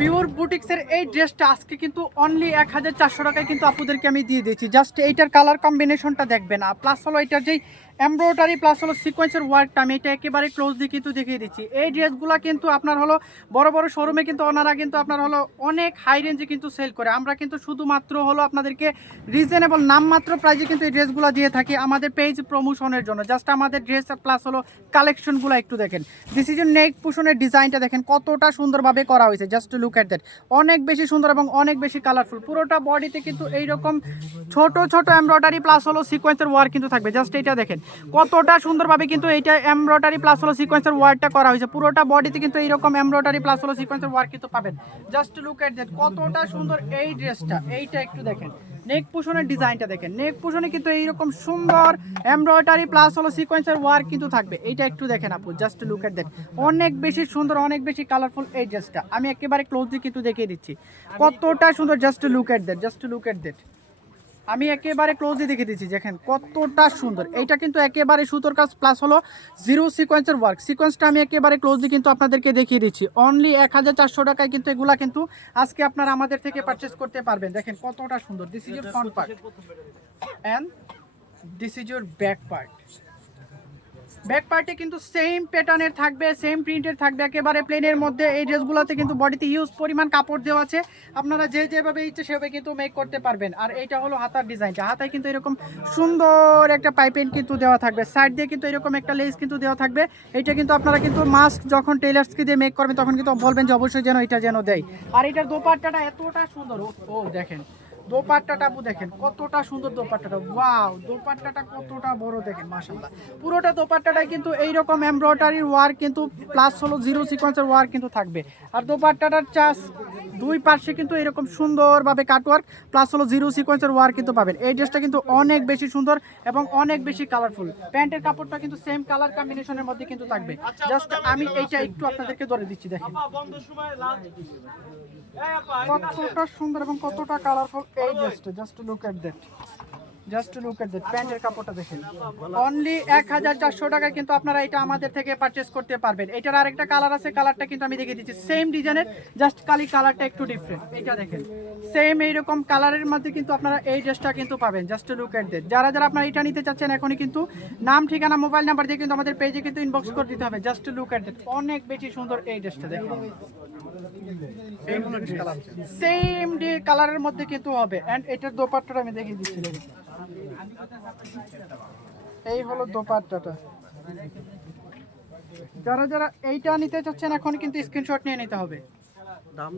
Pure বুটিক্সের এই ড্রেসটা আজকে কিন্তু অনলি 1400 টাকায় কিন্তু আপুদেরকে আমি দিয়ে দিয়েছি। জাস্ট এইটার কালার কম্বিনেশনটা দেখবেন, প্লাস হলো এটার যেই এমব্রয়ডারি প্লাস হলো সিকোয়েন্সের ওয়ার্কটা আমি এটা একেবারে ক্লোজলি কিন্তু দেখিয়ে দিচ্ছি। এই ড্রেসগুলো কিন্তু আপনার হলো বড় বড় শোরুমে কিন্তু ওনারা কিন্তু আপনার হলো অনেক হাই রেঞ্জে কিন্তু সেল করে। আমরা কিন্তু শুধুমাত্র হলো আপনাদেরকে রিজনেবল নামমাত্র প্রাইসে কিন্তু এই ড্রেসগুলো দিয়ে থাকি আমাদের পেজ প্রমোশনের জন্য। জাস্ট আমাদের ড্রেস প্লাস হলো কালেকশনগুলো একটু দেখেন। দিস ইজ নেক পুশনের ডিজাইনটা দেখেন কতটা সুন্দরভাবে করা হয়েছে। জাস্ট লুক এট দ্যাট, অনেক বেশি সুন্দর এবং অনেক বেশি কালারফুল। পুরোটা বডিতে কিন্তু এইরকম ছোট ছোট এমব্রয়ডারি প্লাস হলো সিকোয়েন্সের ওয়ার্ক কিন্তু থাকবে। জাস্ট এটা দেখেন কতটা সুন্দরভাবে কিন্তু এইটা এমব্রয়ডারি প্লাস হলো সিকোয়েন্সের ওয়ার্কটা করা হয়েছে। পুরোটা বডিতে কিন্তু এইরকম এমব্রয়ডারি প্লাস হলো সিকোয়েন্সের ওয়ার্ক কিন্তু পাবেন। জাস্ট লুক এট দ্যাট, কতটা সুন্দর এই ড্রেসটা। এইটা একটু দেখেন, নেক পুশনের ডিজাইনটা দেখেন। নেক পুশনে কিন্তু এইরকম সুন্দর এমব্রয়ডারি প্লাস হলো সিকোয়েন্সের ওয়ার্ক কিন্তু থাকবে। এইটা একটু দেখেন আপু, জাস্ট লুক এট দ্যাট, অনেক বেশি সুন্দর অনেক বেশি কালারফুল এই ড্রেসটা। আমি একেবারে ক্লোজলি কিন্তু দেখিয়ে দিচ্ছি কতটা সুন্দর। Just look at that, just look at that, আমি একেবারে ক্লোজলি দেখে দিচ্ছি দেখেন কতটা সুন্দর। এইটা কিন্তু একেবারে সুতোর কাজ প্লাস হলো জিরো সিকোয়েন্সের ওয়ার্ক। সিকোয়েন্সটা আমি একেবারে ক্লোজলি কিন্তু আপনাদেরকে দেখিয়ে দিচ্ছি। অনলি 1400 টাকায় কিন্তু এগুলা কিন্তু আজকে আপনারা আমাদের থেকে পারচেস করতে পারবেন। দেখেন কতটা সুন্দর। This is your front part and this is your back part. Back পার্টে কিন্তু সেম প্যাটার্নের থাকবে, সেম প্রিন্টের থাকবে, একেবারে প্লেনের মধ্যে। এই ড্রেসগুলোতে কিন্তু বডিতে ইউজ পরিমাণ কাপড় দেওয়া আছে, আপনারা যেভাবে ইচ্ছে সেভাবে কিন্তু মেক করতে পারবেন। আর এইটা হলো হাতার ডিজাইনটা, হাতায় কিন্তু এরকম সুন্দর একটা পাইপিং কিন্তু দেওয়া থাকবে, সাইড দিয়ে কিন্তু এরকম একটা লেস কিন্তু দেওয়া থাকবে। এইটা কিন্তু আপনারা কিন্তু মাস্ক যখন টেলার্সকে দিয়ে মেক করবেন তখন কিন্তু বলবেন যে অবশ্যই যেন এটা যেন দেয়। আর এটার দোপাট্টাটা এতটা সুন্দর, ও দেখেন দোপাট্টাটা আপু দেখেন কতটা সুন্দর দোপাট্টাটা। ওয়াও, দোপাট্টাটা কতটা বড় দেখেন মাশাআল্লাহ। পুরোটা দোপাট্টাটাই কিন্তু এইরকম এমব্রয়ডারির ওয়ার্ক কিন্তু প্লাস হলো জিরো সিকোয়েন্সের ওয়ার্ক কিন্তু থাকবে। আর দোপাট্টাটার দুই পাশে কিন্তু এরকম সুন্দরভাবে কাটওয়ার্ক প্লাস হলো জিরো সিকোয়েন্সের ওয়ার্ক কিন্তু পাবেন। এই ড্রেসটা কিন্তু অনেক বেশি সুন্দর এবং অনেক বেশি কালারফুল। প্যান্টের কাপড়টা কিন্তু সেম কালার কম্বিনেশনের মধ্যে কিন্তু থাকবে। জাস্ট আমি এইটা একটু আপনাদেরকে ধরে দিচ্ছি দেখেন কতটা সুন্দর এবং কতটা কালারফুল এই ড্রেসটা। Just look at that, just look at that, প্যান্টের কাপড়টা দেখেন। অনলি 1400 টাকায় কিন্তু আপনারা এটা আমাদের থেকে পারচেস করতে পারবেন। এটার আরেকটা কালার আছে, কালারটা কিন্তু আমি দেখিয়ে দিচ্ছি সেম ডিজাইনের, জাস্ট কালারটা একটু ডিফারেন্ট। এইটা দেখেন সেম এইরকম কালারের মধ্যে কিন্তু আপনারা এই ড্রেসটা কিন্তু পাবেন। জাস্ট লুক এট দ্যাট, যারা যারা আপনারা এটা নিতে চাচ্ছেন এখনই কিন্তু নাম ঠিকানা মোবাইল নাম্বার দিয়ে কিন্তু আমাদের পেজে কিন্তু ইনবক্স করে দিতে হবে। জাস্ট লুক এট দ্যাট, অনেক বেশি সুন্দর এই ড্রেসটা দেখেন। সেম ডে কালারের মধ্যে কিন্তু হবে। এন্ড এটার দোপাট্টাটা আমি দেখিয়ে দিচ্ছি দেখেন, এই হলো দোপাট্টাটা। যারা যারা এইটা নিতে চাচ্ছেন এখন কিন্তু স্ক্রিনশট নিয়ে নিতে হবে। দাম